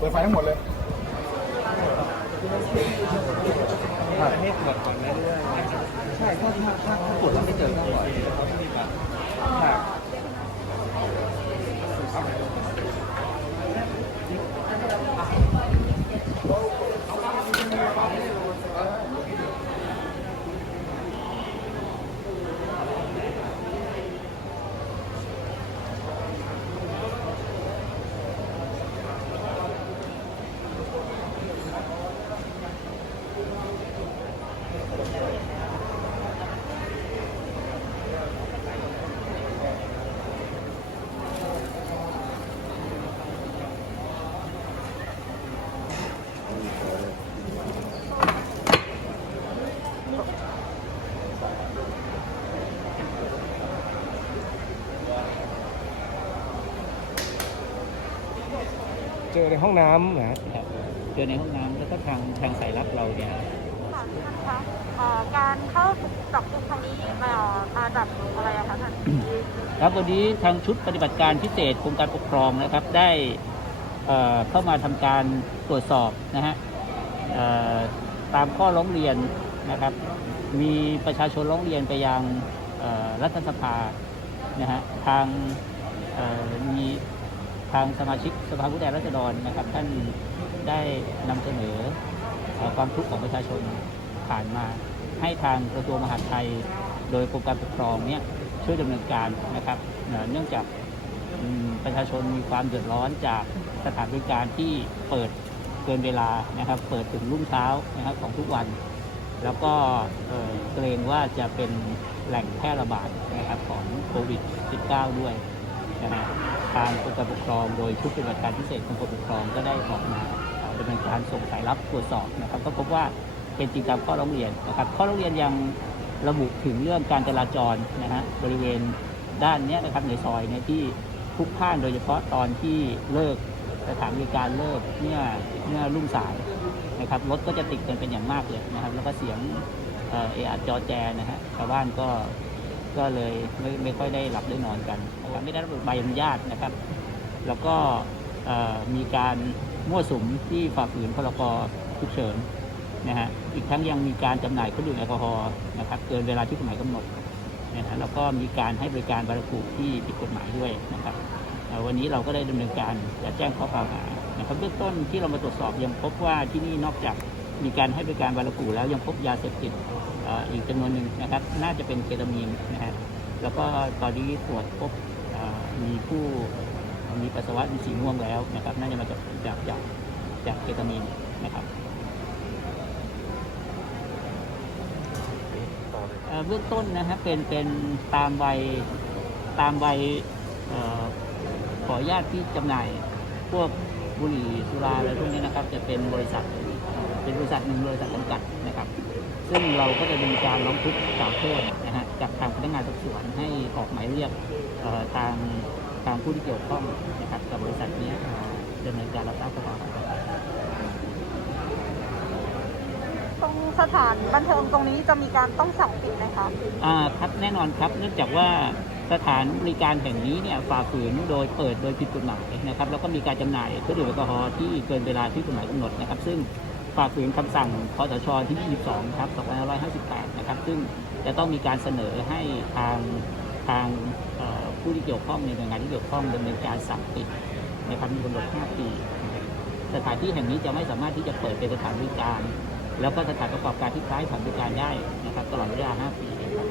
เปิดไฟทั้งหมดเลยให้ตรวจก่อนเรื่อยๆนะครับใช่ถ้าถ้าถ้าถ้าตรวจแล้วไม่เจอก็ เจอในห้องน้ำนะครับเจอในห้องน้ำแล้วก็ทางทางสายลับเราเนี่ย ค่ะท่านคะเอ่อการเข้าจับกุมครั้งนี้เอ่อมาจากอะไรอะคะท่าน ครับวันนี้ทางชุดปฏิบัติการพิเศษกรมการปกครองนะครับได้เอ่อเข้ามาทำการตรวจสอบนะฮะเอ่อตามข้อร้องเรียนนะครับ มีประชาชนร้องเรียนไปยังเอ่อรัฐสภานะฮะทางเอ่อมี ทางสมาชิกสภาผู้แทนราษฎรนะครับ ท่านได้นำเสนอความทุกข์ของประชาชนผ่านมาให้ทางกระทรวงมหาดไทย โดยกรมการปกครองเนี่ยช่วยดำเนินการนะครับ เนื่องจากประชาชนมีความเดือดร้อนจากสถานบริการที่เปิดเกินเวลานะครับ เปิดถึงรุ่งเช้านะครับของทุกวัน แล้วก็เกรงว่าจะเป็นแหล่งแพร่ระบาดนะครับของโควิด -19 ด้วย นะฮะทางกรมการปกครองโดยชุดปฏิบัติการพิเศษกรมการปกครองก็ได้ออกมาเอ่อดำเนินการส่งสายรับตรวจสอบนะครับ ก็พบว่าเป็นจริงตามข้อร้องเรียนนะครับ ข้อร้องเรียนยังระบุถึงเรื่องการจราจรนะฮะบริเวณด้านนี้นะครับในซอยเนี่ยที่พลุกพล่านโดยเฉพาะตอนที่เลิกสถานบริการเลิกเมื่อเมื่อรุ่งสายนะครับรถก็จะติดกันเป็นอย่างมากเลยนะครับ แล้วก็เสียงเออออาจอแจนะฮะชาวบ้านก็ ก็เลยไม่ไม่ค่อยได้หลับได้นอนกันนะครับไม่ได้รับใบอนุญาตนะครับ แล้วก็มีการมั่วสุมที่ฝ่าฝืนพรกฉุกเฉินนะฮะอีกทั้งยังมีการจำหน่ายเครื่องดื่มแอลกอฮอล์นะครับเกินเวลาที่กฎหมายกำหนดนะฮะแล้วก็มีการให้บริการบาร์คูที่ผิดกฎหมายด้วยนะครับวันนี้เราก็ได้ดำเนินการจะแจ้งข้อกล่าวหานะครับเบื้องต้นที่เรามาตรวจสอบยังพบว่าที่นี่นอกจากมีการให้บริการบาร์คูแล้วยังพบยาเสพติด อ่ออีกจำนวนหนึ่งนะครับ น่าจะเป็นเคตามีนนะฮะแล้วก็ตอนนี้ตรวจพบเอ่อมีผู้มีปัสสาวะมีสีม่วงแล้วนะครับ น่าจะมาจากจากจากจากเคตามีนนะครับเอ่อเบื้องต้นนะฮะเป็นเป็นตามใบตามใบเอ่อขออนุญาตที่จำหน่ายพวกบุหรี่สุราอะไรพวกนี้นะครับ จะเป็นบริษัทเอ่อเป็นบริษัทหนึ่งบริษัทจำกัดนะครับ ซึ่งเราก็จะมีการร้องทุกข์กล่าวโทษนะฮะจากทางพนักงานสอบสวนให้ออกหมายเรียกเอ่อทางทางผู้ที่เกี่ยวข้องนะครับกับบริษัทนี้มาดำเนินการรับทราบข้อกล่าวหาต่อไปตรงสถานบันเทิงตรงนี้จะมีการต้องสั่งปิดไหมคะอ่าครับแน่นอนครับเนื่องจากว่าสถานบริการแห่งนี้เนี่ยฝ่าฝืนโดยเปิดโดยผิดกฎหมายนะครับแล้วก็มีการจำหน่ายเครื่องดื่มแอลกอฮอล์ที่เกินเวลาที่กฎหมายกำหนดนะครับ ซึ่ง ฝ่าฝืนคำสั่งคอสชที่ 22ครับ2558 นะครับ ซึ่งจะต้องมีการเสนอให้ทางทางผู้ที่เกี่ยวข้องในหน่วยงานที่เกี่ยวข้องดำเนินการสั่งปิดนะครับมีกำหนด5ปี สถานที่แห่งนี้จะไม่สามารถที่จะเปิดเป็นสถานบริการ แล้วก็สถานประกอบการที่คล้ายสถานบริการได้นะครับตลอดระยะ5ปีนะครับ